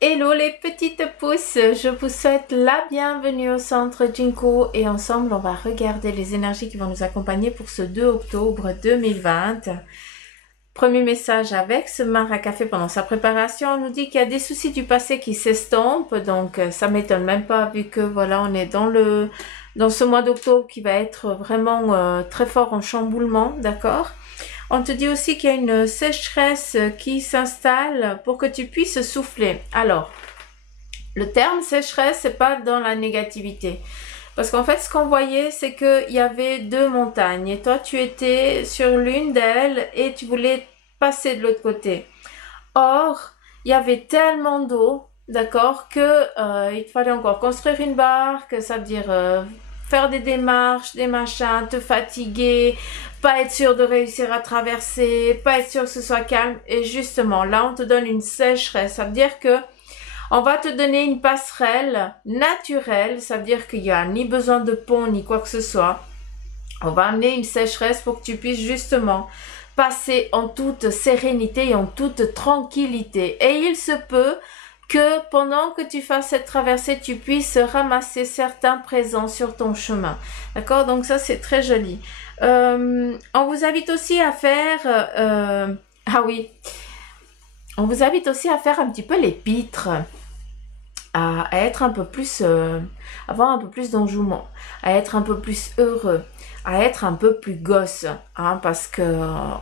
Hello les petites pousses, je vous souhaite la bienvenue au centre Jinko et ensemble on va regarder les énergies qui vont nous accompagner pour ce 2 octobre 2020. Premier message avec ce Mara Café pendant sa préparation, on nous dit qu'il y a des soucis du passé qui s'estompent, donc ça m'étonne même pas vu que voilà on est dans ce mois d'octobre qui va être vraiment très fort en chamboulement, d'accord? On te dit aussi qu'il y a une sécheresse qui s'installe pour que tu puisses souffler. Alors, le terme sécheresse, c'est pas dans la négativité. Parce qu'en fait, ce qu'on voyait, c'est qu'il y avait deux montagnes. Et toi, tu étais sur l'une d'elles et tu voulais passer de l'autre côté. Or, il y avait tellement d'eau, d'accord, que il fallait encore construire une barque, ça veut dire faire des démarches, des machins, te fatiguer, pas être sûr de réussir à traverser, pas être sûr que ce soit calme. Et justement, là, on te donne une sécheresse. Ça veut dire que on va te donner une passerelle naturelle. Ça veut dire qu'il n'y a ni besoin de pont, ni quoi que ce soit. On va amener une sécheresse pour que tu puisses justement passer en toute sérénité et en toute tranquillité. Et il se peut que pendant que tu fasses cette traversée, tu puisses ramasser certains présents sur ton chemin. D'accord? Donc ça, c'est très joli. On vous invite aussi à faire... ah oui, on vous invite aussi à faire un petit peu les pitres, à être un peu plus... avoir un peu plus d'enjouement, à être un peu plus heureux, à être un peu plus gosse, hein, parce que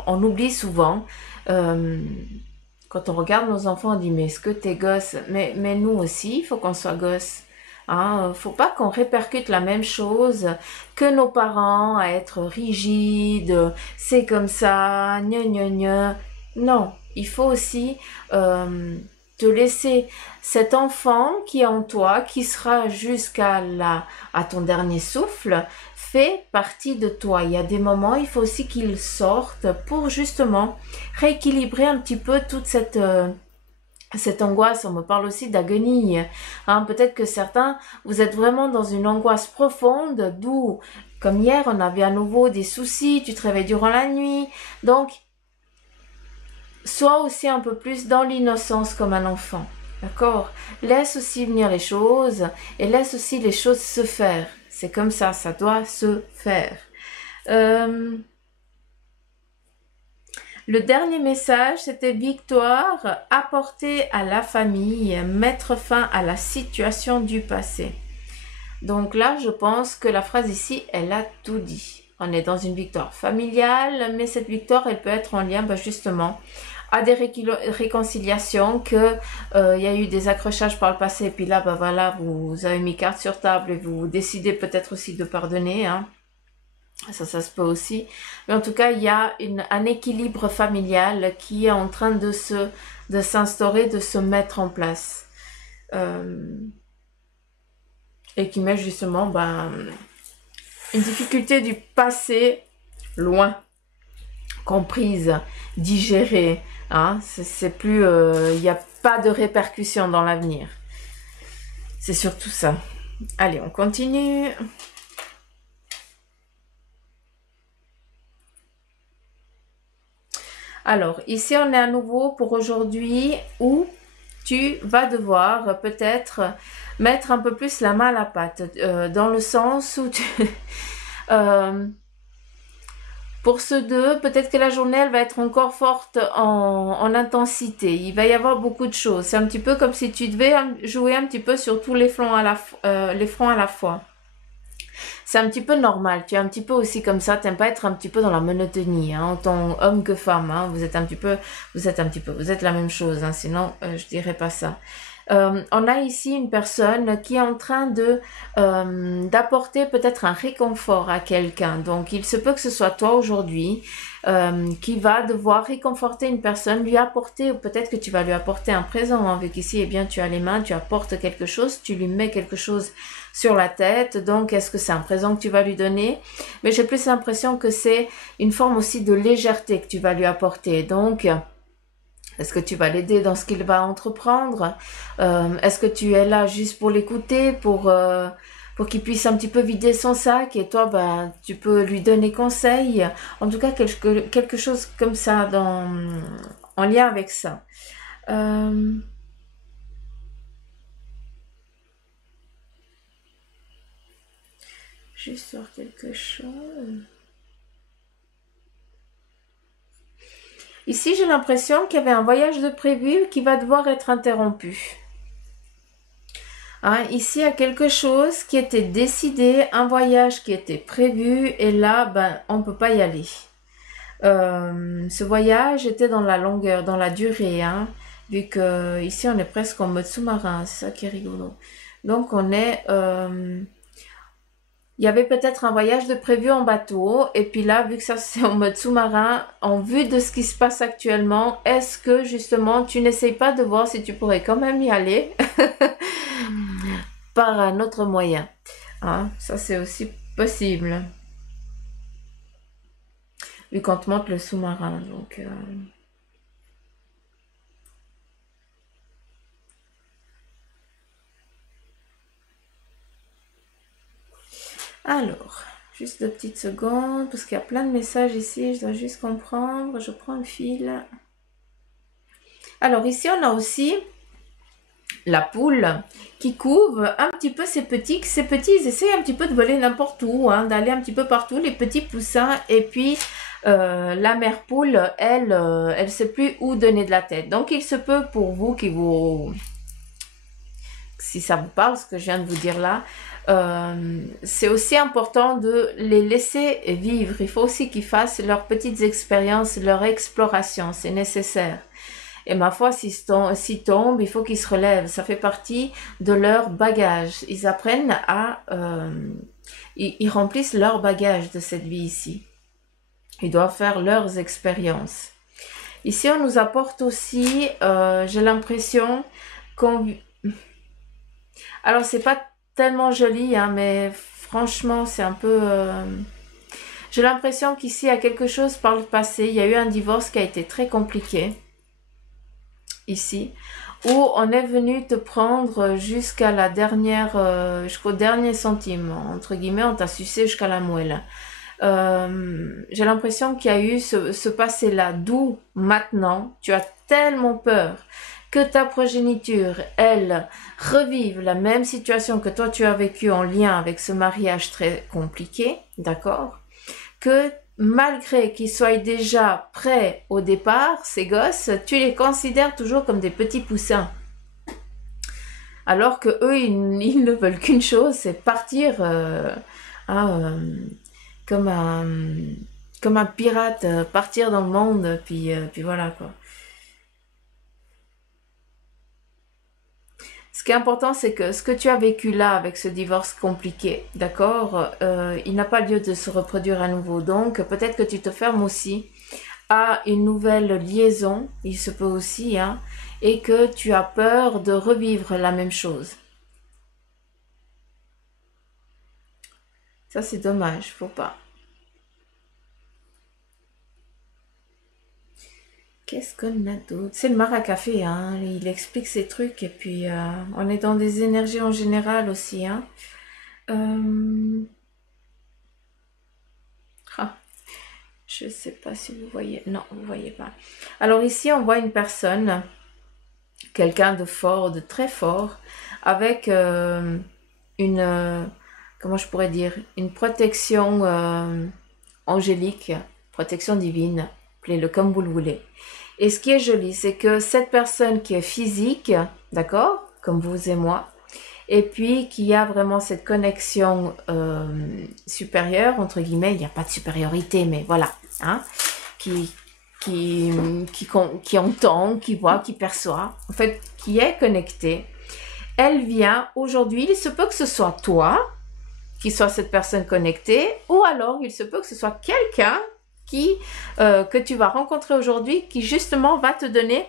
on oublie souvent... quand on regarde nos enfants, on dit mais est-ce que t'es gosse? Mais nous aussi, il faut qu'on soit gosse. Hein, faut pas qu'on répercute la même chose que nos parents, à être rigide, c'est comme ça, gna gna gna. Non, il faut aussi te laisser cet enfant qui est en toi, qui sera à ton dernier souffle, fait partie de toi. Il y a des moments, il faut aussi qu'il sorte pour justement rééquilibrer un petit peu toute cette angoisse. On me parle aussi d'agonie. Hein, peut-être que certains, vous êtes vraiment dans une angoisse profonde, d'où, comme hier, on avait à nouveau des soucis, tu te réveilles durant la nuit. Donc, sois aussi un peu plus dans l'innocence comme un enfant. D'accord? Laisse aussi venir les choses et laisse aussi les choses se faire. C'est comme ça doit se faire. Le dernier message, c'était victoire, apporter à la famille, mettre fin à la situation du passé. Donc là, je pense que la phrase ici, elle a tout dit. On est dans une victoire familiale, mais cette victoire, elle peut être en lien justement à des réconciliations, que il y a eu des accrochages par le passé, et puis là, voilà, vous avez mis carte sur table et vous décidez peut-être aussi de pardonner, hein. Ça se peut aussi. Mais en tout cas, il y a un équilibre familial qui est en train de s'instaurer, de se mettre en place. Et qui met justement une difficulté du passé loin, comprise, digérée. Hein, c'est plus, il n'y a pas de répercussions dans l'avenir. C'est surtout ça. Allez, on continue. Alors, ici, on est à nouveau pour aujourd'hui où tu vas devoir peut-être mettre un peu plus la main à la pâte, dans le sens où pour ceux d'eux, peut-être que la journée, elle va être encore forte en intensité. Il va y avoir beaucoup de choses. C'est un petit peu comme si tu devais jouer un petit peu sur tous les fronts les fronts à la fois. C'est un petit peu normal. Tu es un petit peu aussi comme ça. T'aimes pas être un petit peu dans la monotonie, hein, autant homme que femme. Hein. Vous êtes la même chose. Hein, sinon, je dirais pas ça. On a ici une personne qui est en train d'apporter peut-être un réconfort à quelqu'un. Donc, il se peut que ce soit toi aujourd'hui qui va devoir réconforter une personne, lui apporter, ou peut-être que tu vas lui apporter un présent. Hein, vu qu'ici, eh bien, tu as les mains, tu apportes quelque chose, tu lui mets quelque chose sur la tête. Donc, est-ce que c'est un présent que tu vas lui donner? Mais j'ai plus l'impression que c'est une forme aussi de légèreté que tu vas lui apporter. Donc, est-ce que tu vas l'aider dans ce qu'il va entreprendre? Est-ce que tu es là juste pour l'écouter, pour qu'il puisse un petit peu vider son sac et toi, tu peux lui donner conseil. En tout cas, quelque chose comme ça en lien avec ça. juste voir quelque chose. Ici, j'ai l'impression qu'il y avait un voyage de prévu qui va devoir être interrompu. Hein, ici, il y a quelque chose qui était décidé, un voyage qui était prévu, et là, ben, on ne peut pas y aller. Ce voyage était dans la longueur, dans la durée, hein, vu que ici, on est presque en mode sous-marin, c'est ça qui est rigolo. Donc, il y avait peut-être un voyage de prévu en bateau, et puis là, vu que ça c'est en mode sous-marin, en vue de ce qui se passe actuellement, est-ce que justement tu n'essayes pas de voir si tu pourrais quand même y aller par un autre moyen, hein? Ça c'est aussi possible, vu qu'on te montre le sous-marin, donc... Alors, juste 2 petites secondes, parce qu'il y a plein de messages ici, je dois juste comprendre. Je prends le fil. Alors ici, on a aussi la poule qui couvre un petit peu ses petits. Ces petits, ils essaient un petit peu de voler n'importe où, hein, d'aller un petit peu partout, les petits poussins. Et puis, la mère poule, elle sait plus où donner de la tête. Donc, il se peut pour vous si ça vous parle, ce que je viens de vous dire là, c'est aussi important de les laisser vivre. Il faut aussi qu'ils fassent leurs petites expériences, leur exploration, c'est nécessaire. Et ma foi, s'ils tombent, il faut qu'ils se relèvent. Ça fait partie de leur bagage. Ils apprennent ils remplissent leur bagage de cette vie ici. Ils doivent faire leurs expériences. Ici, on nous apporte aussi, j'ai l'impression qu'on... Alors, c'est pas tellement joli, hein, mais franchement, c'est un peu... J'ai l'impression qu'ici, il y a quelque chose par le passé. Il y a eu un divorce qui a été très compliqué, ici, où on est venu te prendre jusqu'à la dernière... jusqu'au dernier centime. Entre guillemets, on t'a sucé jusqu'à la moelle. J'ai l'impression qu'il y a eu ce passé-là, d'où maintenant, tu as tellement peur que ta progéniture, elle, revive la même situation que toi tu as vécu en lien avec ce mariage très compliqué, d'accord? Que malgré qu'ils soient déjà prêts au départ, ces gosses, tu les considères toujours comme des petits poussins. Alors que eux, ils ne veulent qu'une chose, c'est partir comme un pirate, partir dans le monde, puis voilà quoi. Ce qui est important, c'est que ce que tu as vécu là avec ce divorce compliqué, d'accord, il n'a pas lieu de se reproduire à nouveau. Donc, peut-être que tu te fermes aussi à une nouvelle liaison, il se peut aussi, hein, et que tu as peur de revivre la même chose. Ça, c'est dommage, faut pas. Qu'est-ce qu'on a d'autre? C'est le maracafé, hein. Il explique ces trucs et puis on est dans des énergies en général aussi, hein. Ah, je sais pas si vous voyez. Non, vous voyez pas. Alors ici, on voit une personne, quelqu'un de fort, de très fort, avec comment je pourrais dire, une protection angélique, protection divine, appelez-le comme vous le voulez. Et ce qui est joli, c'est que cette personne qui est physique, d'accord, comme vous et moi, et puis qui a vraiment cette connexion supérieure, entre guillemets, il n'y a pas de supériorité, mais voilà, hein, qui entend, qui voit, qui perçoit, en fait, qui est connectée. Elle vient aujourd'hui, il se peut que ce soit toi, qui soit cette personne connectée, ou alors il se peut que ce soit quelqu'un que tu vas rencontrer aujourd'hui qui justement va te donner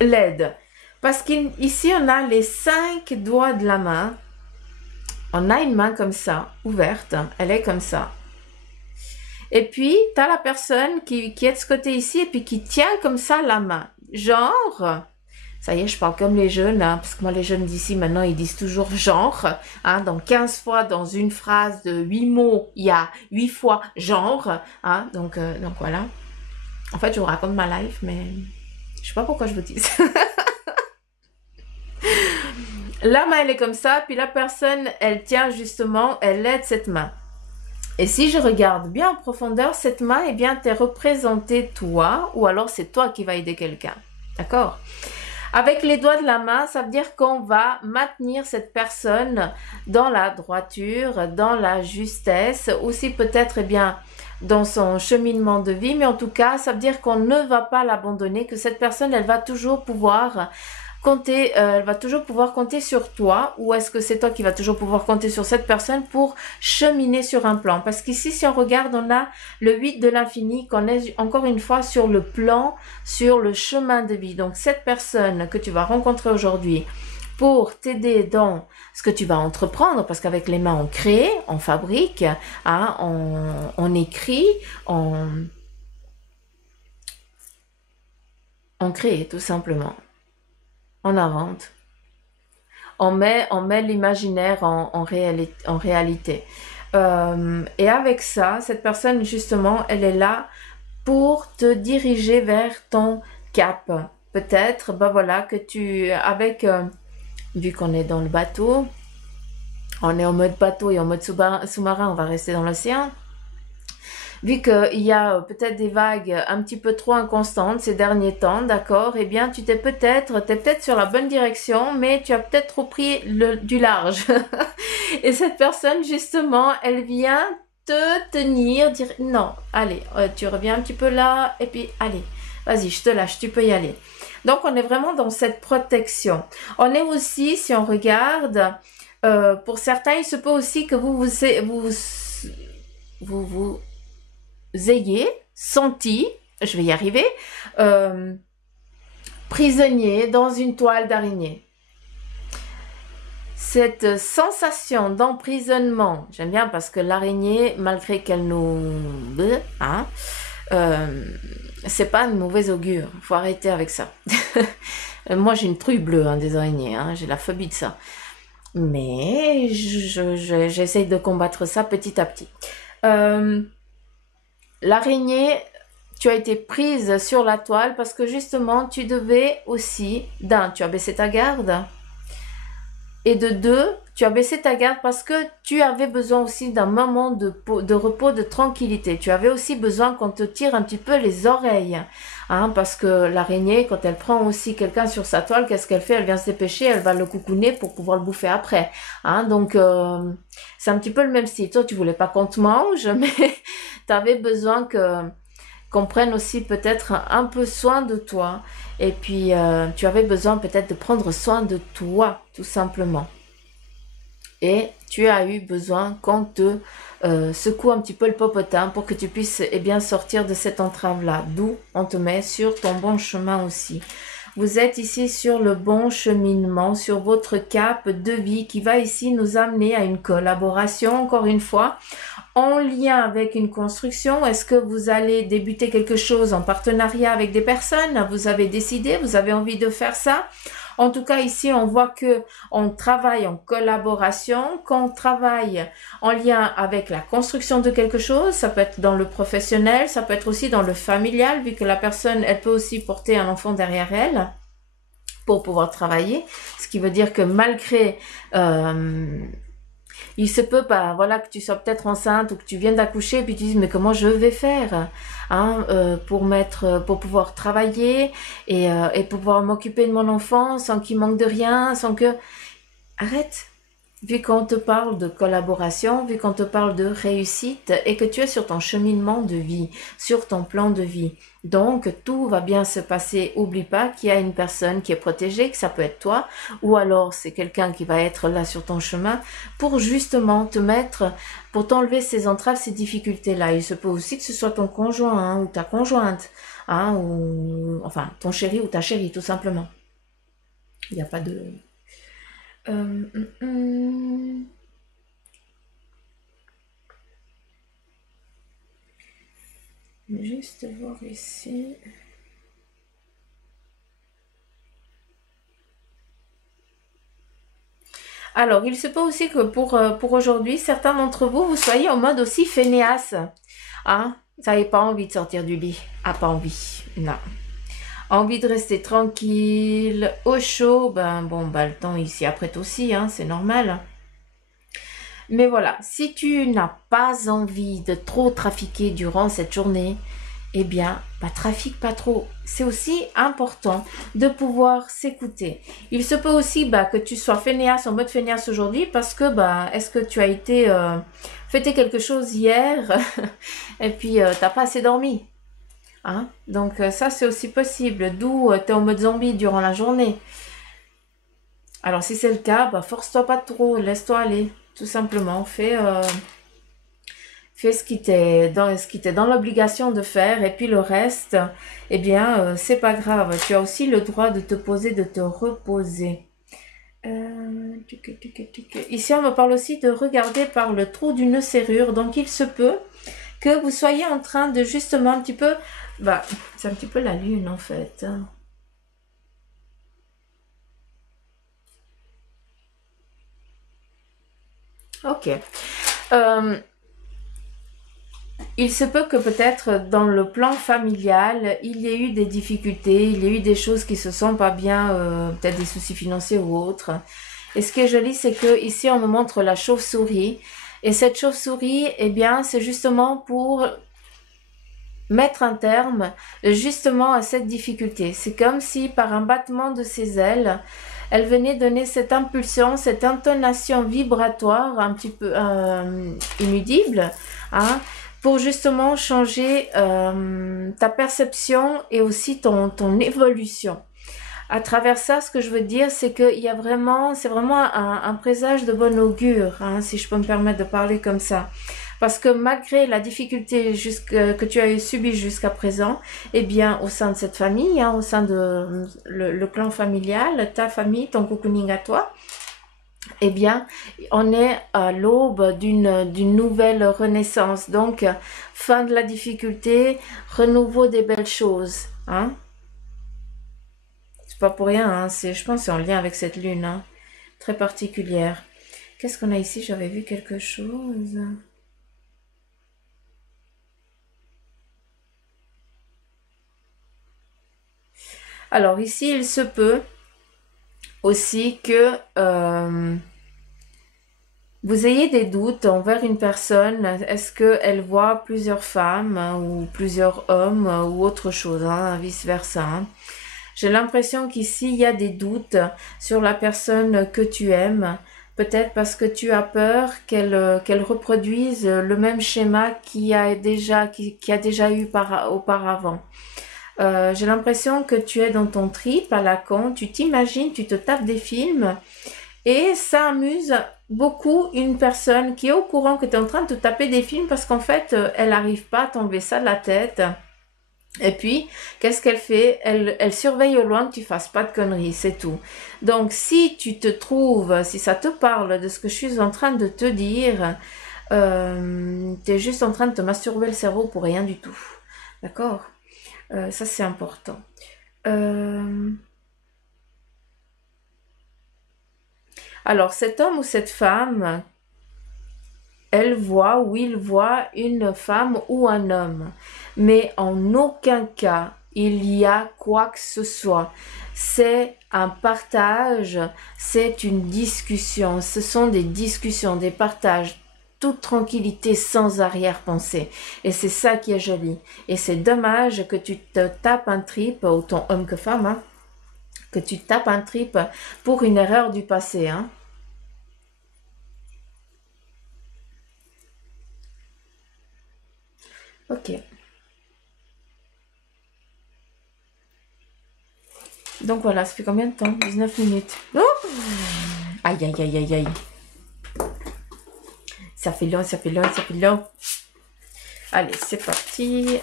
l'aide. Parce qu'ici, on a les 5 doigts de la main. On a une main comme ça, ouverte. Elle est comme ça. Et puis, tu as la personne qui est de ce côté ici et puis qui tient comme ça la main. Genre... Ça y est, je parle comme les jeunes, hein, parce que moi, les jeunes d'ici, maintenant, ils disent toujours genre. Hein, donc, 15 fois dans une phrase de 8 mots, il y a 8 fois genre. Hein, donc voilà. En fait, je vous raconte ma life, mais je sais pas pourquoi je vous dis ça. La main, elle est comme ça, puis la personne, elle tient justement, elle aide cette main. Et si je regarde bien en profondeur, cette main, eh bien, t'es représenté toi, ou alors c'est toi qui vas aider quelqu'un. D'accord? Avec les doigts de la main, ça veut dire qu'on va maintenir cette personne dans la droiture, dans la justesse, aussi peut-être, eh bien, dans son cheminement de vie, mais en tout cas, ça veut dire qu'on ne va pas l'abandonner, que cette personne, elle va toujours pouvoir compter, elle va toujours pouvoir compter sur toi, ou est-ce que c'est toi qui vas toujours pouvoir compter sur cette personne pour cheminer sur un plan? Parce qu'ici, si on regarde, on a le 8 de l'infini, qu'on est encore une fois sur le plan, sur le chemin de vie. Donc, cette personne que tu vas rencontrer aujourd'hui, pour t'aider dans ce que tu vas entreprendre, parce qu'avec les mains, on crée, on fabrique, hein, on écrit, on crée tout simplement. On invente. On met l'imaginaire en réalité. Et avec ça, cette personne, justement, elle est là pour te diriger vers ton cap. Peut-être, bah voilà, que tu, vu qu'on est dans le bateau, on est en mode bateau et en mode sous-marin, on va rester dans l'océan. Vu qu'il y a peut-être des vagues un petit peu trop inconstantes ces derniers temps, d'accord, eh bien, t'es peut-être sur la bonne direction, mais tu as peut-être trop pris du large. Et cette personne, justement, elle vient te tenir, dire, non, allez, tu reviens un petit peu là, et puis, allez, vas-y, je te lâche, tu peux y aller. Donc, on est vraiment dans cette protection. On est aussi, si on regarde, pour certains, il se peut aussi que vous ayez senti, je vais y arriver, prisonnier dans une toile d'araignée. Cette sensation d'emprisonnement, j'aime bien parce que l'araignée, malgré qu'elle nous... Hein, c'est pas une mauvaise augure, faut arrêter avec ça. Moi j'ai une truie bleue des araignées, hein, j'ai la phobie de ça. Mais j'essaye de combattre ça petit à petit. L'araignée, tu as été prise sur la toile parce que justement, tu devais aussi, d'un, tu as baissé ta garde, et de deux, tu as baissé ta garde parce que tu avais besoin aussi d'un moment de repos, de tranquillité. Tu avais aussi besoin qu'on te tire un petit peu les oreilles, hein, parce que l'araignée, quand elle prend aussi quelqu'un sur sa toile, qu'est-ce qu'elle fait? Elle vient se dépêcher, elle va le coucouner pour pouvoir le bouffer après, hein, donc c'est un petit peu le même style. Toi, tu voulais pas qu'on te mange, mais tu avais besoin qu'on prenne aussi peut-être un peu soin de toi. Et puis, tu avais besoin peut-être de prendre soin de toi, tout simplement. Et tu as eu besoin qu'on te secoue un petit peu le popotin pour que tu puisses bien sortir de cette entrave-là. D'où on te met sur ton bon chemin aussi. Vous êtes ici sur le bon cheminement, sur votre cap de vie qui va ici nous amener à une collaboration, encore une fois, en lien avec une construction. Est-ce que vous allez débuter quelque chose en partenariat avec des personnes? Vous avez décidé, vous avez envie de faire ça? En tout cas, ici, on voit que on travaille en collaboration, qu'on travaille en lien avec la construction de quelque chose. Ça peut être dans le professionnel, ça peut être aussi dans le familial, vu que la personne, elle peut aussi porter un enfant derrière elle pour pouvoir travailler. Ce qui veut dire que malgré... il se peut pas, voilà, que tu sois peut-être enceinte ou que tu viennes d'accoucher et puis tu dis mais comment je vais faire, hein, pour pouvoir travailler et pouvoir m'occuper de mon enfant sans qu'il manque de rien, sans que... Arrête. Vu qu'on te parle de collaboration, vu qu'on te parle de réussite et que tu es sur ton cheminement de vie, sur ton plan de vie. Donc, tout va bien se passer. Oublie pas qu'il y a une personne qui est protégée, que ça peut être toi, ou alors c'est quelqu'un qui va être là sur ton chemin pour justement te mettre, pour t'enlever ces entraves, ces difficultés-là. Il se peut aussi que ce soit ton conjoint, hein, ou ta conjointe, hein, ou enfin ton chéri ou ta chérie, tout simplement. Il n'y a pas de... Juste voir ici. Alors, il se peut aussi que pour aujourd'hui, certains d'entre vous, vous soyez en mode aussi fainéasse. Hein? Vous n'avez pas envie de sortir du lit. Ah, pas envie. Non. envie de rester tranquille, au chaud, ben bon, bah le temps ici apprête aussi, hein, c'est normal. Mais voilà, si tu n'as pas envie de trop trafiquer durant cette journée, eh bien, bah, trafique pas trop. C'est aussi important de pouvoir s'écouter. Il se peut aussi bah, que tu sois fainéas en mode fainéas aujourd'hui parce que bah, est-ce que tu as été fêter quelque chose hier et puis t'as pas assez dormi, hein? Donc ça c'est aussi possible. D'où tu es en mode zombie durant la journée. Alors si c'est le cas, bah, force-toi pas trop, laisse-toi aller. Tout simplement, fais ce qui t'est dans l'obligation de faire et puis le reste, eh bien, c'est pas grave. Tu as aussi le droit de te poser, de te reposer. Ici, on me parle aussi de regarder par le trou d'une serrure. Donc, il se peut que vous soyez en train de justement un petit peu... Bah, c'est un petit peu la lune en fait. Ok. Il se peut que peut-être dans le plan familial, il y ait eu des difficultés, il y a eu des choses qui se sont pas bien, peut-être des soucis financiers ou autres. Et ce qui est joli, c'est que ici on me montre la chauve-souris. Et cette chauve-souris, eh bien, c'est justement pour mettre un terme justement à cette difficulté. C'est comme si par un battement de ses ailes, elle venait donner cette impulsion, cette intonation vibratoire un petit peu inudible, hein, pour justement changer ta perception et aussi ton évolution. À travers ça, ce que je veux dire, c'est qu'il y a vraiment, c'est vraiment un présage de bon augure, hein, si je peux me permettre de parler comme ça. Parce que malgré la difficulté que tu as subie jusqu'à présent, eh bien, au sein de cette famille, hein, au sein de le clan familial, ta famille, ton cocooning à toi, eh bien, on est à l'aube d'une nouvelle renaissance. Donc, fin de la difficulté, renouveau des belles choses, hein. C'est pas pour rien, hein, je pense que c'est en lien avec cette lune, hein, très particulière. Qu'est-ce qu'on a ici? J'avais vu quelque chose. Alors ici, il se peut aussi que vous ayez des doutes envers une personne. Est-ce qu'elle voit plusieurs femmes ou plusieurs hommes ou autre chose, hein, vice-versa, hein. J'ai l'impression qu'ici, il y a des doutes sur la personne que tu aimes. Peut-être parce que tu as peur qu'elle reproduise le même schéma qui a déjà eu auparavant. J'ai l'impression que tu es dans ton trip à la con, tu t'imagines, tu te tapes des films et ça amuse beaucoup une personne qui est au courant que tu es en train de te taper des films parce qu'en fait, elle n'arrive pas à t'enlever ça de la tête. Et puis, qu'est-ce qu'elle fait? Elle surveille au loin que tu fasses pas de conneries, c'est tout. Donc, si tu te trouves, si ça te parle de ce que je suis en train de te dire, tu es juste en train de te masturber le cerveau pour rien du tout. D'accord? Ça, c'est important. Alors, cet homme ou cette femme, elle voit ou il voit une femme ou un homme. Mais en aucun cas, il y a quoi que ce soit. C'est un partage, c'est une discussion. Ce sont des discussions, des partages. Toute tranquillité sans arrière-pensée. Et c'est ça qui est joli. Et c'est dommage que tu te tapes un trip, autant homme que femme, hein, que tu tapes un trip pour une erreur du passé, hein. Ok. Donc voilà, ça fait combien de temps? 19 minutes. Oh, aïe, aïe, aïe, aïe, aïe. Ça fait long, ça fait long, ça fait long. Allez, c'est parti.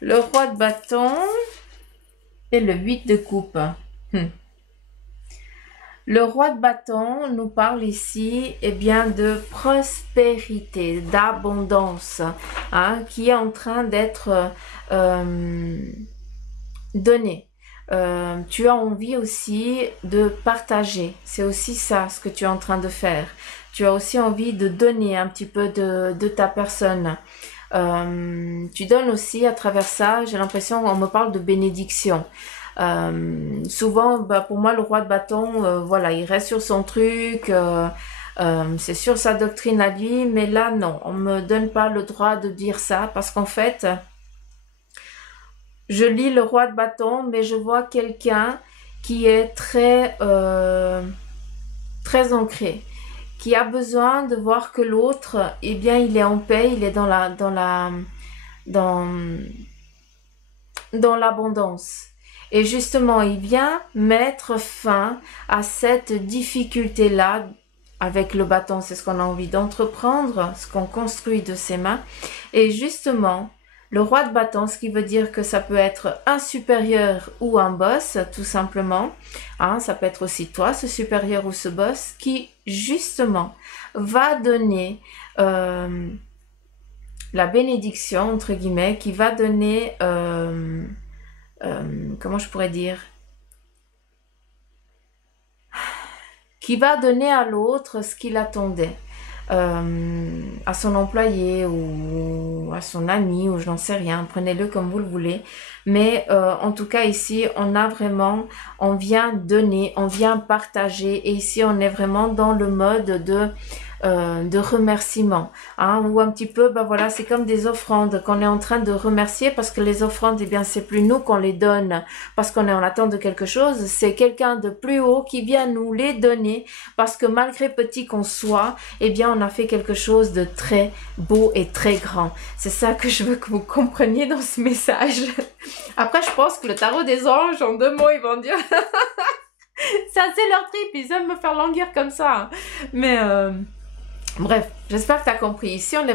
Le roi de bâton et le 8 de coupe. Le roi de bâton nous parle ici bien, de prospérité, d'abondance, hein, qui est en train d'être donner. Tu as envie aussi de partager. C'est aussi ça ce que tu es en train de faire. Tu as aussi envie de donner un petit peu de ta personne. Tu donnes aussi à travers ça, j'ai l'impression, on me parle de bénédiction. Souvent, pour moi, le roi de bâton, voilà, il reste sur son truc, c'est sur sa doctrine à lui, mais là, non, on me donne pas le droit de dire ça, parce qu'en fait, je lis le roi de bâton, mais je vois quelqu'un qui est très ancré, qui a besoin de voir que l'autre, eh bien, il est en paix, il est dans, dans l'abondance. Et justement, il vient mettre fin à cette difficulté-là avec le bâton. C'est ce qu'on a envie d'entreprendre, ce qu'on construit de ses mains. Et justement, le roi de bâton, ce qui veut dire que ça peut être un supérieur ou un boss, tout simplement. Hein, ça peut être aussi toi, ce supérieur ou ce boss, qui justement va donner la bénédiction, entre guillemets, qui va donner, comment je pourrais dire, qui va donner à l'autre ce qu'il attendait, à son employé ou à son ami, ou je n'en sais rien, prenez-le comme vous le voulez. Mais en tout cas ici, on vient donner, on vient partager, et ici on est vraiment dans le mode de remerciement, hein, ou un petit peu, voilà, c'est comme des offrandes qu'on est en train de remercier, parce que les offrandes, eh bien, c'est plus nous qu'on les donne parce qu'on est en attente de quelque chose, c'est quelqu'un de plus haut qui vient nous les donner, parce que malgré petit qu'on soit, eh bien, on a fait quelque chose de très beau et très grand. C'est ça que je veux que vous compreniez dans ce message. Après, je pense que le tarot des anges, en 2 mots, ils vont dire ça, c'est leur trip, ils aiment me faire languir comme ça. Mais bref, j'espère que tu as compris. Ici, on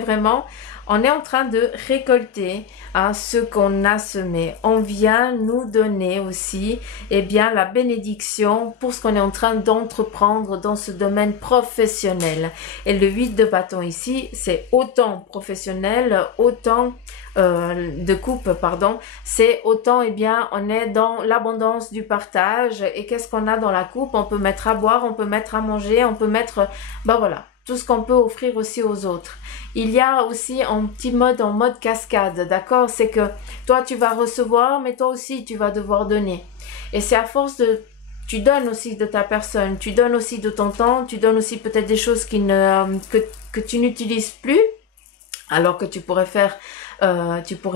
est en train de récolter, hein, ce qu'on a semé. On vient nous donner aussi, eh bien, la bénédiction pour ce qu'on est en train d'entreprendre dans ce domaine professionnel. Et le 8 de bâton ici, c'est autant professionnel, autant de coupe, pardon. C'est autant, eh bien, on est dans l'abondance du partage. Et qu'est-ce qu'on a dans la coupe? On peut mettre à boire, on peut mettre à manger, on peut mettre, voilà, tout ce qu'on peut offrir aussi aux autres. Il y a aussi en mode cascade, d'accord? C'est que toi, tu vas recevoir, mais toi aussi, tu vas devoir donner. Et c'est à force de... Tu donnes aussi de ta personne, tu donnes aussi de ton temps, tu donnes aussi peut-être des choses que tu n'utilises plus, alors que tu pourrais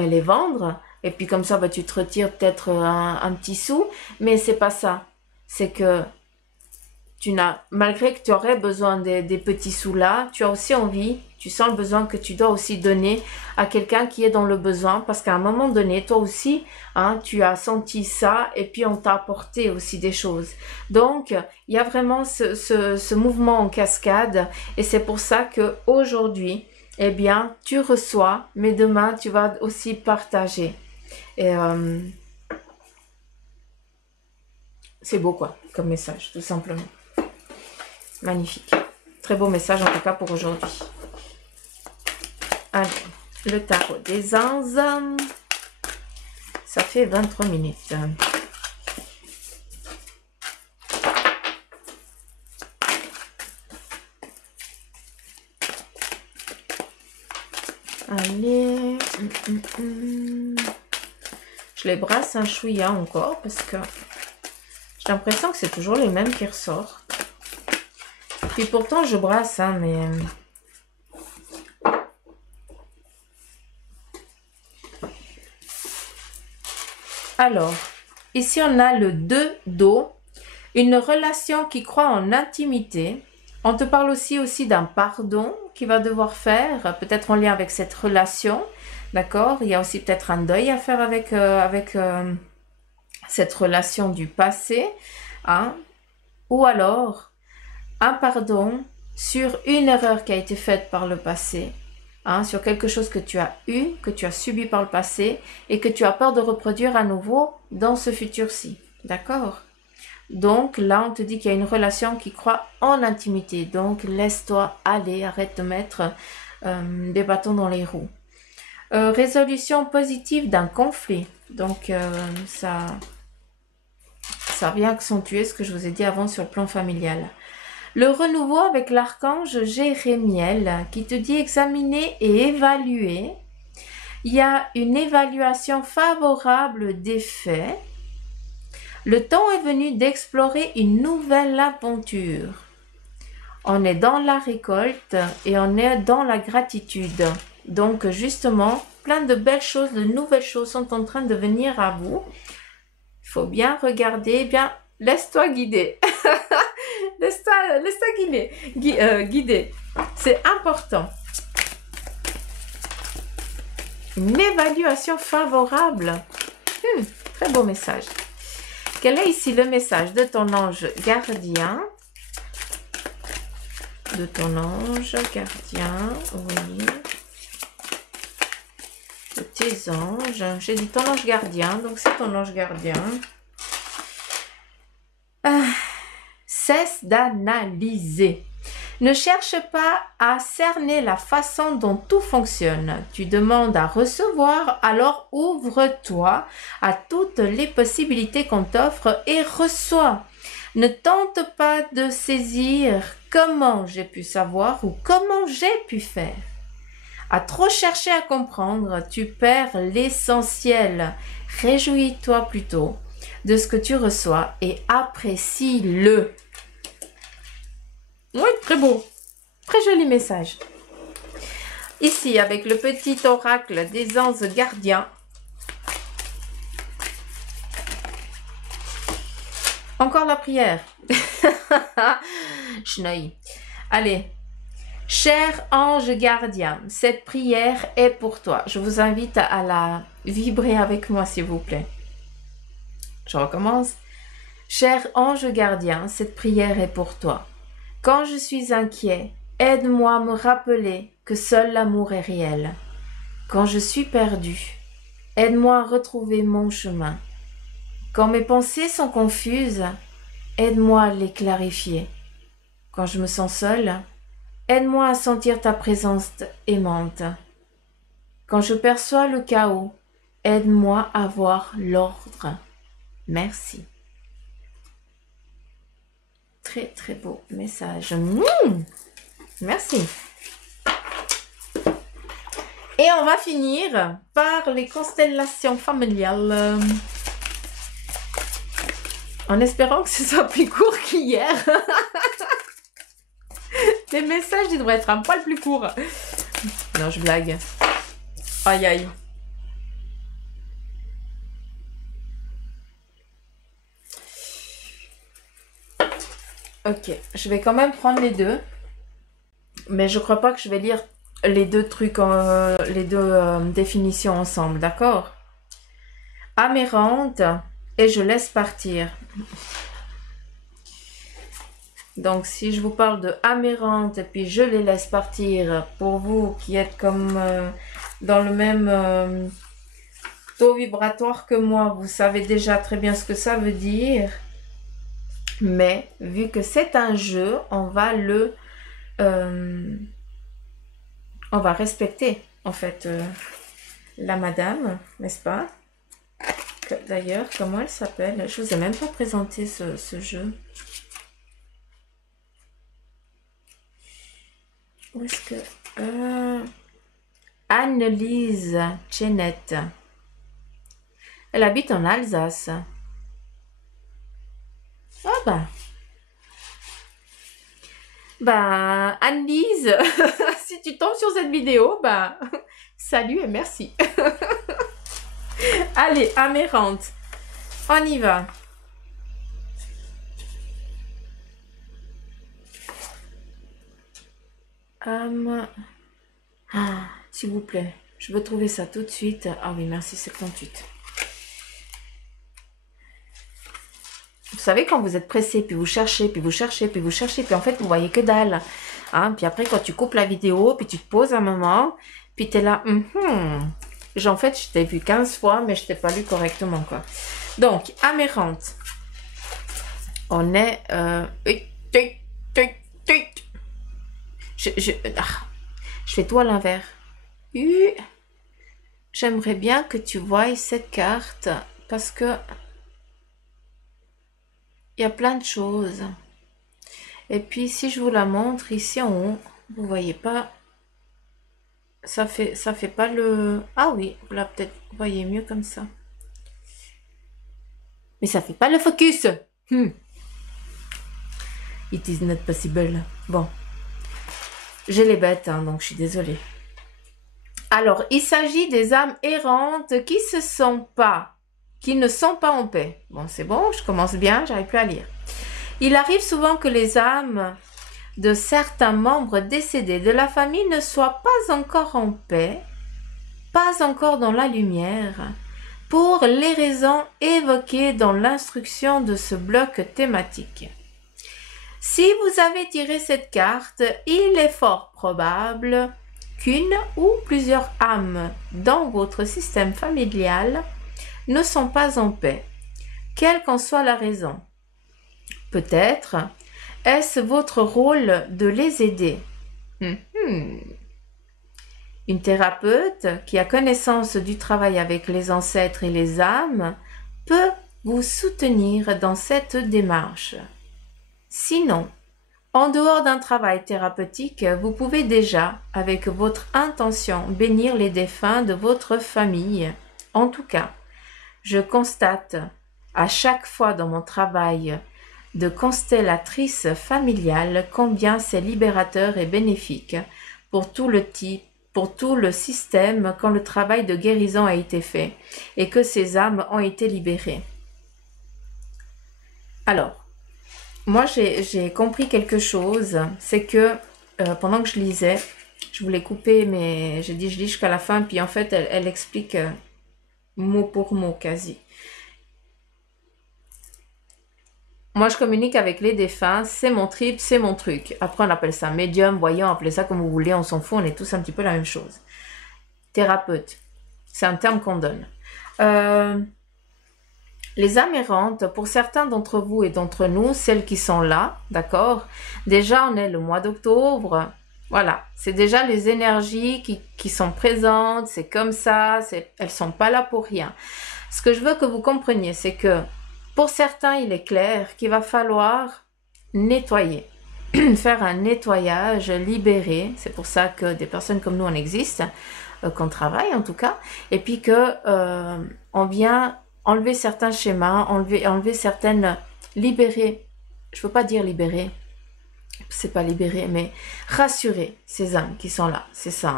les vendre. Et puis comme ça, tu te retires peut-être un petit sou. Mais c'est pas ça. C'est que malgré que tu aurais besoin des petits sous là, tu as aussi envie, tu sens le besoin que tu dois aussi donner à quelqu'un qui est dans le besoin, parce qu'à un moment donné, toi aussi, hein, tu as senti ça, et puis on t'a apporté aussi des choses. Donc, il y a vraiment ce mouvement en cascade, et c'est pour ça que aujourd'hui, eh bien, tu reçois, mais demain, tu vas aussi partager. Et c'est beau quoi, comme message, tout simplement. Magnifique. Très beau message en tout cas pour aujourd'hui. Allez, le tarot des anges. Ça fait 23 minutes. Allez. Je les brasse un chouïa encore parce que j'ai l'impression que c'est toujours les mêmes qui ressortent. Puis pourtant, je brasse, hein, mais... Alors, ici, on a le 2 d'eau. Une relation qui croit en intimité. On te parle aussi d'un pardon qu'il va devoir faire, peut-être en lien avec cette relation. D'accord? Il y a aussi peut-être un deuil à faire avec cette relation du passé. Hein? Ou alors... un pardon sur une erreur qui a été faite par le passé, hein, sur quelque chose que tu as eu, que tu as subi par le passé et que tu as peur de reproduire à nouveau dans ce futur-ci. D'accord? Donc là, on te dit qu'il y a une relation qui croit en intimité. Donc laisse-toi aller, arrête de mettre des bâtons dans les roues. Résolution positive d'un conflit. Donc, ça vient accentuer ce que je vous ai dit avant sur le plan familial. Le renouveau avec l'archange Jérémiel qui te dit examiner et évaluer. Il y a une évaluation favorable des faits. Le temps est venu d'explorer une nouvelle aventure. On est dans la récolte et on est dans la gratitude. Donc justement, plein de belles choses, de nouvelles choses sont en train de venir à vous. Il faut bien regarder, bien, laisse-toi guider. laisse-toi guider. C'est important. Une évaluation favorable. Très beau message. Quel est ici le message de ton ange gardien? De ton ange gardien, oui. De tes anges. J'ai dit ton ange gardien, donc c'est ton ange gardien. Cesse d'analyser. Ne cherche pas à cerner la façon dont tout fonctionne. Tu demandes à recevoir, alors ouvre-toi à toutes les possibilités qu'on t'offre et reçois. Ne tente pas de saisir comment j'ai pu savoir ou comment j'ai pu faire. À trop chercher à comprendre, tu perds l'essentiel. Réjouis-toi plutôt de ce que tu reçois et apprécie-le. Oui, très beau. Très joli message. Ici, avec le petit oracle des anges gardiens. Encore la prière. Chenille. Allez. Cher ange gardien, cette prière est pour toi. Je vous invite à la vibrer avec moi, s'il vous plaît. Je recommence. Cher ange gardien, cette prière est pour toi. Quand je suis inquiet, aide-moi à me rappeler que seul l'amour est réel. Quand je suis perdu, aide-moi à retrouver mon chemin. Quand mes pensées sont confuses, aide-moi à les clarifier. Quand je me sens seule, aide-moi à sentir ta présence aimante. Quand je perçois le chaos, aide-moi à voir l'ordre. Merci. Très très beau message. Merci. Et on va finir par les constellations familiales. En espérant que ce soit plus court qu'hier. Les messages, ils devraient être un poil plus courts. Non, je blague. Aïe aïe. Ok, je vais quand même prendre les deux. Mais je crois pas que je vais lire les deux trucs, les deux définitions ensemble, d'accord? Amérante et je laisse partir. Donc, si je vous parle de amérante et puis je les laisse partir, pour vous qui êtes comme dans le même taux vibratoire que moi, vous savez déjà très bien ce que ça veut dire. Mais, vu que c'est un jeu, on va le... on va respecter, en fait, la madame, n'est-ce pas? D'ailleurs, comment elle s'appelle? Je vous ai même pas présenté ce jeu. Où est-ce que... Anne-Lise Chenette. Elle habite en Alsace. Ah bah Anne-Lise, si tu tombes sur cette vidéo, bah salut et merci. Allez, amérante, on y va. S'il vous plaît, je veux trouver ça tout de suite. Ah oui, merci, 78. Vous savez, quand vous êtes pressé, puis vous cherchez, puis vous cherchez, puis vous cherchez, puis en fait, vous voyez que dalle. Hein? Puis après, quand tu coupes la vidéo, puis tu te poses un moment, puis tu es là, en fait, je t'ai vu 15 fois, mais je t'ai pas lu correctement, quoi. Donc, amérante. On est... Je fais tout à l'envers. j'aimerais bien que tu voies cette carte parce que il y a plein de choses. Et puis si je vous la montre ici en haut, vous voyez pas, ça fait pas le... Ah oui, vous la peut-être voyez mieux comme ça. Mais ça fait pas le focus. It is not possible. Bon. J'ai les bêtes, hein, donc je suis désolée. Alors, il s'agit des âmes errantes qui ne sont pas en paix. Bon, c'est bon, je commence bien, j'arrive plus à lire. Il arrive souvent que les âmes de certains membres décédés de la famille ne soient pas encore en paix, pas encore dans la lumière, pour les raisons évoquées dans l'instruction de ce bloc thématique. Si vous avez tiré cette carte, il est fort probable qu'une ou plusieurs âmes dans votre système familial ne sont pas en paix, quelle qu'en soit la raison. Peut-être est-ce votre rôle de les aider. Une thérapeute qui a connaissance du travail avec les ancêtres et les âmes peut vous soutenir dans cette démarche. Sinon, en dehors d'un travail thérapeutique, vous pouvez déjà, avec votre intention, bénir les défunts de votre famille. En tout cas, je constate à chaque fois dans mon travail de constellatrice familiale combien c'est libérateur et bénéfique pour tout le système quand le travail de guérison a été fait et que ces âmes ont été libérées. Alors, moi j'ai compris quelque chose, c'est que pendant que je lisais, je voulais couper, mais j'ai dit je lis jusqu'à la fin, puis en fait elle explique mot pour mot quasi. Moi, je communique avec les défunts, c'est mon trip, c'est mon truc. Après, on appelle ça médium, voyant, appelez ça comme vous voulez, on s'en fout, on est tous un petit peu la même chose. Thérapeute, c'est un terme qu'on donne. Les âmes errantes, pour certains d'entre vous et d'entre nous, celles qui sont là, d'accord? Déjà, on est le mois d'octobre, voilà, c'est déjà les énergies qui sont présentes, c'est comme ça, elles sont pas là pour rien. Ce que je veux que vous compreniez, c'est que pour certains, il est clair qu'il va falloir nettoyer, faire un nettoyage, libérer. C'est pour ça que des personnes comme nous, on existe, qu'on travaille en tout cas. Et puis que on vient enlever certains schémas, enlever certaines... Libérer, je ne veux pas dire libérer, c'est pas libérer, mais rassurer ces âmes qui sont là, c'est ça.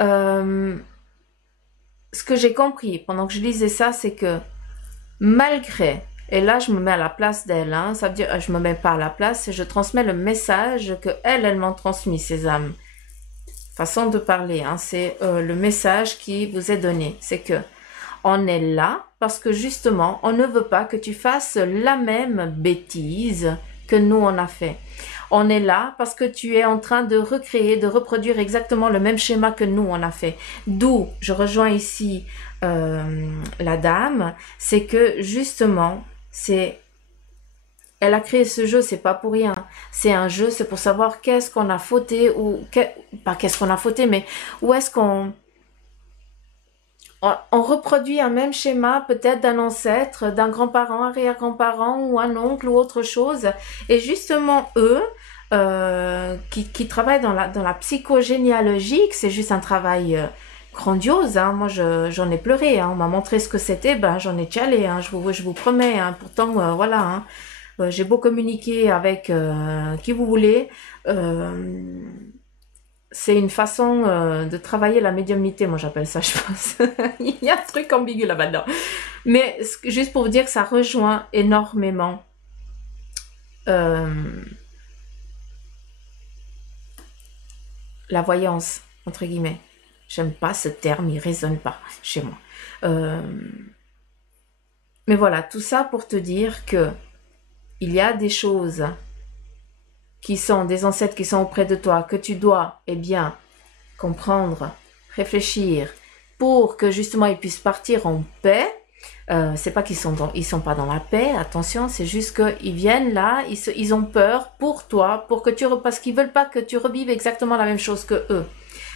Hein. Ce que j'ai compris pendant que je lisais ça, c'est que malgré, et là je me mets à la place d'elle, hein, ça veut dire je me mets pas à la place, je transmets le message que elles m'ont transmis, ces âmes. Façon de parler, hein, c'est le message qui vous est donné, c'est que on est là parce que justement on ne veut pas que tu fasses la même bêtise que nous on a fait. On est là parce que tu es en train de recréer, de reproduire exactement le même schéma que nous on a fait. D'où je rejoins ici la dame, c'est que justement, elle a créé ce jeu, c'est pas pour rien. C'est un jeu, c'est pour savoir qu'est-ce qu'on a fauté pas qu'est-ce qu'on a fauté, mais où est-ce qu'on reproduit un même schéma peut-être d'un ancêtre, d'un grand-parent, arrière-grand-parent ou un oncle ou autre chose. Et justement, eux, qui travaillent dans la psychogénéalogie, c'est juste un travail grandiose. Hein. Moi, j'en ai pleuré. Hein. On m'a montré ce que c'était, ben j'en ai chialé. Hein. Je vous promets. Hein. Pourtant, voilà. Hein. J'ai beau communiquer avec qui vous voulez. C'est une façon de travailler la médiumnité, moi j'appelle ça, je pense. Il y a un truc ambigu là-dedans. Mais juste pour vous dire que ça rejoint énormément la voyance, entre guillemets. J'aime pas ce terme, il résonne pas chez moi. Mais voilà, tout ça pour te dire que il y a des choses qui sont des ancêtres qui sont auprès de toi, que tu dois, eh bien, comprendre, réfléchir, pour que justement ils puissent partir en paix. C'est pas qu'ils sont pas dans la paix, attention, c'est juste qu'ils viennent là, ils ont peur pour toi, parce qu'ils veulent pas que tu revives exactement la même chose que eux.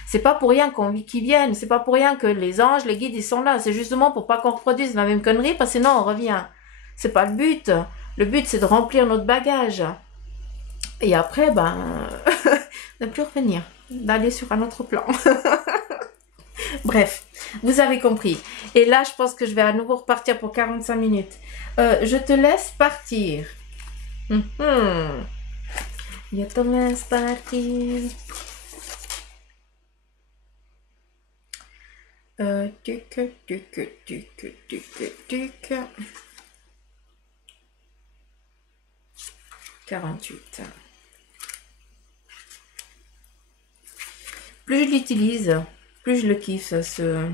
C'est pas pour rien qu'ils viennent, c'est pas pour rien que les anges, les guides, ils sont là. C'est justement pour pas qu'on reproduise la même connerie, parce que sinon on revient. C'est pas le but. Le but, c'est de remplir notre bagage. Et après, ne plus revenir, d'aller sur un autre plan. Bref, vous avez compris. Et là, je pense que je vais à nouveau repartir pour 45 minutes. Je te laisse partir. Je te laisse partir. Tuc. 48. Plus je l'utilise, plus je le kiffe, ce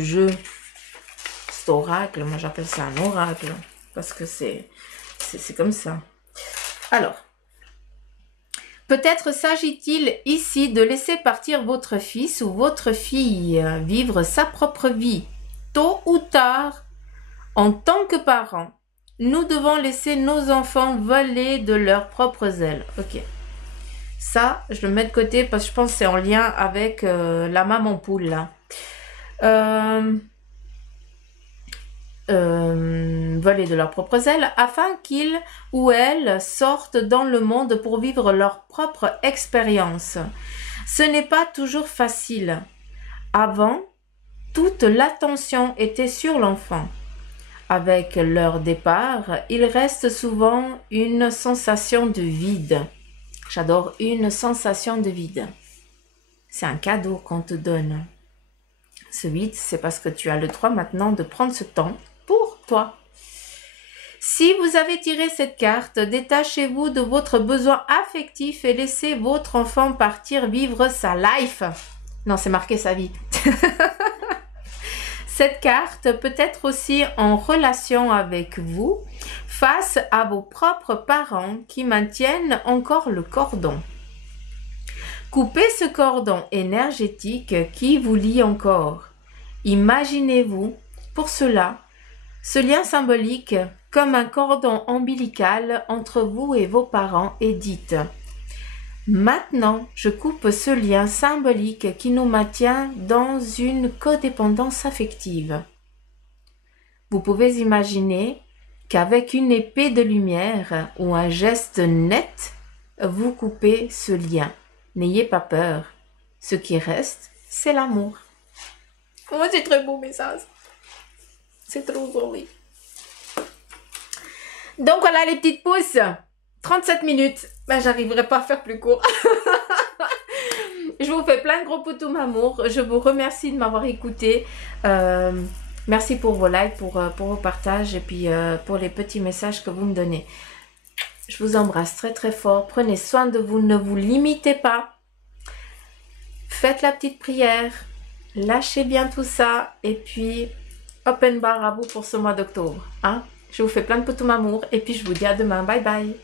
jeu, cet oracle. Moi, j'appelle ça un oracle, parce que c'est comme ça. Alors, peut-être s'agit-il ici de laisser partir votre fils ou votre fille vivre sa propre vie. Tôt ou tard, en tant que parents, nous devons laisser nos enfants voler de leurs propres ailes. Ok. Ça, je le mets de côté parce que je pense que c'est en lien avec la maman poule, là. Voler de leurs propres ailes afin qu'ils ou elles sortent dans le monde pour vivre leur propre expérience. Ce n'est pas toujours facile. Avant, toute l'attention était sur l'enfant. Avec leur départ, il reste souvent une sensation de vide. J'adore une sensation de vide. C'est un cadeau qu'on te donne. Ce vide, c'est parce que tu as le droit maintenant de prendre ce temps pour toi. Si vous avez tiré cette carte, détachez-vous de votre besoin affectif et laissez votre enfant partir vivre sa life. Non, c'est marqué sa vie. Cette carte peut être aussi en relation avec vous face à vos propres parents qui maintiennent encore le cordon. Coupez ce cordon énergétique qui vous lie encore. Imaginez-vous, pour cela, ce lien symbolique comme un cordon ombilical entre vous et vos parents et dites « Maintenant, je coupe ce lien symbolique qui nous maintient dans une codépendance affective. » Vous pouvez imaginer qu'avec une épée de lumière ou un geste net, vous coupez ce lien. N'ayez pas peur. Ce qui reste, c'est l'amour. Oh, c'est très beau message. C'est trop joli. Donc voilà les petites pousses. 37 minutes. J'arriverai pas à faire plus court. Je vous fais plein de gros poutous amour. Je vous remercie de m'avoir écouté. Merci pour vos likes, pour vos partages et puis pour les petits messages que vous me donnez. Je vous embrasse très très fort. Prenez soin de vous. Ne vous limitez pas. Faites la petite prière. Lâchez bien tout ça. Et puis, open bar à vous pour ce mois d'octobre. Hein? Je vous fais plein de poutous amour. Et puis, je vous dis à demain. Bye bye.